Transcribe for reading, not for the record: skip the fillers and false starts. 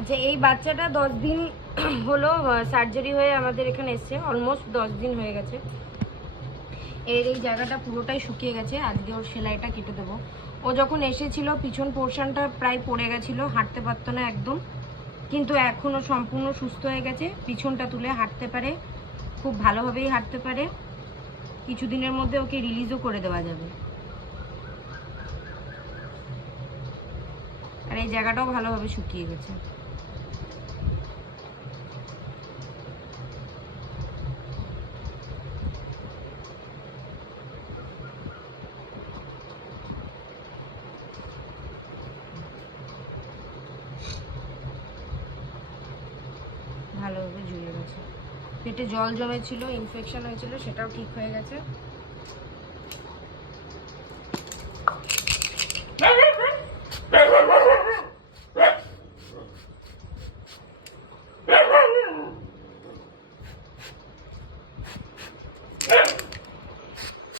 আচ্ছা, এই বাচ্চাটা 10 দিন হলো সার্জারি হয়ে আমাদের এখানে এসছে, অলমোস্ট 10 দিন হয়ে গেছে। এই জায়গাটা পুরোটাই শুকিয়ে গেছে। আজকে ওর সেলাইটা কেটে দেবো। ও যখন এসেছিল পিছন পোর্শনটা প্রায় পড়ে গেছিলো, হাঁটতে পারতো না একদম, কিন্তু এখনও সম্পূর্ণ সুস্থ হয়ে গেছে। পিছনটা তুলে হাঁটতে পারে, খুব ভালোভাবেই হাঁটতে পারে। কিছুদিনের মধ্যে ওকে রিলিজও করে দেওয়া যাবে। আর এই জায়গাটাও ভালোভাবে শুকিয়ে গেছে। ভালোভাবে জুড়ে গেছে। পেটে জল জমেছিল, ইনফেকশন হয়েছিল, সেটাও ঠিক হয়ে গেছে।